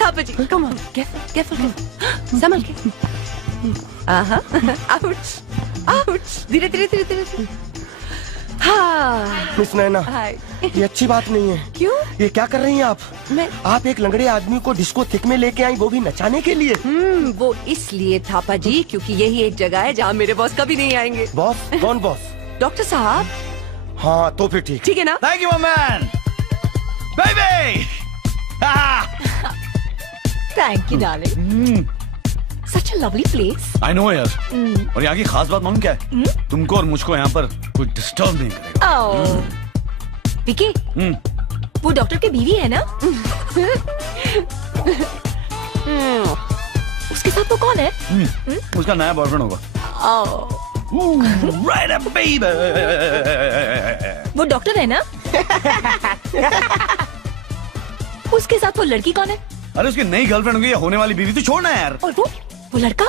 Thapa ji, come on, careful, संभल के। Ouch, धीरे। हाँ। मिस नैना, ये अच्छी बात नहीं है। क्यों? ये क्या कर रही हैं आप? आप एक लंगड़े आदमी को डिस्को थिक में लेके आई, वो भी नचाने के लिए। वो इसलिए थापा जी क्योंकि यही एक जगह है जहाँ मेरे बॉस कभी नहीं आएंगे। बॉस? कौन बॉस? डॉक्टर साहब। हाँ तो फिर ठीक है ना? Thank you, my man. Baby. Thank you, darling. Such a lovely place. I know यार। और यहाँ की खास बात मालूम क्या है? तुमको और मुझको यहाँ पर कोई डिस्टर्ब नहीं करेगा। विकी, वो डॉक्टर की बीवी है ना? उसके साथ वो कौन है? उसका नया बॉयफ्रेंड होगा। Right up, baby. वो डॉक्टर है ना? उसके साथ वो लड़की कौन है? अरे उसकी नई गर्लफ्रेंड होगी या होने वाली बीवी, तो छोड़ना यार। और वो लड़का,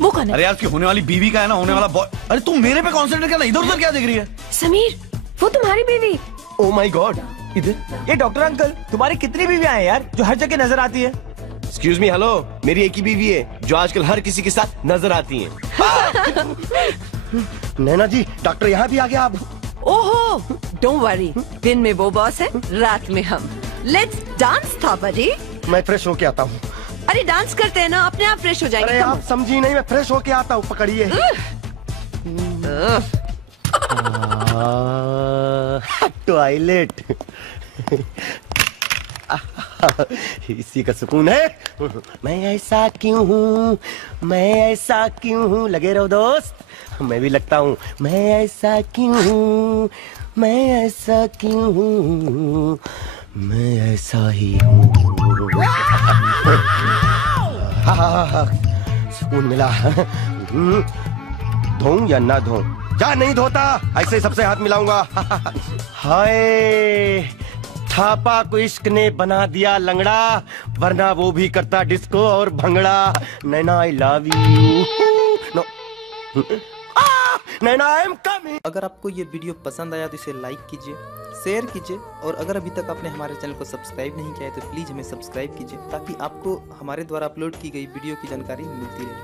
वो कौन है? अरे यार उसकी होने वाली बीवी का है ना, होने वाला बॉय। अरे तुम मेरे पे कॉन्सेंट्रेट करना, इधर उधर क्या देख रही है? समीर, वो तुम्हारी बीवी। Oh my God, इधर। ये डॉक्टर अंकल, तुम्हारी कितनी बीवियां हैं यार जो हर जगह नजर आती है? Excuse me, हेलो, मेरी एक ही बीवी है जो आजकल हर किसी के साथ नजर आती है। नैना जी, डॉक्टर यहाँ भी आ गया आप। ओहो, डोंट वरी, दिन में वो बॉस है, रात में हम। लेट्स डांस थापा जी। मैं फ्रेश होके आता हूँ। अरे डांस करते हैं ना, अपने आप फ्रेश हो जाएंगे। अरे आप समझी नहीं, मैं फ्रेश होके आता हूँ, पकड़िए। टॉयलेट। इसी का सुकून है। मैं ऐसा क्यों हूँ, लगे रहो दोस्त, मैं भी लगता हूँ। मैं ऐसा क्यों हूँ, मैं ऐसा ही हूँ। सुकून मिला। धोऊं या ना धोऊं? क्या नहीं धोता, ऐसे सबसे हाथ मिलाऊंगा। हाय, थापा को इश्क ने बना दिया लंगड़ा, वरना वो भी करता डिस्को और bhangra. Naina I love you. No Naina I am coming. अगर आपको ये वीडियो पसंद आया तो इसे लाइक कीजिए, शेयर कीजिए, और अगर अभी तक आपने हमारे चैनल को सब्सक्राइब नहीं किया है तो प्लीज़ हमें सब्सक्राइब कीजिए, ताकि आपको हमारे द्वारा अपलोड की गई वीडियो की जानकारी मिलती रहे।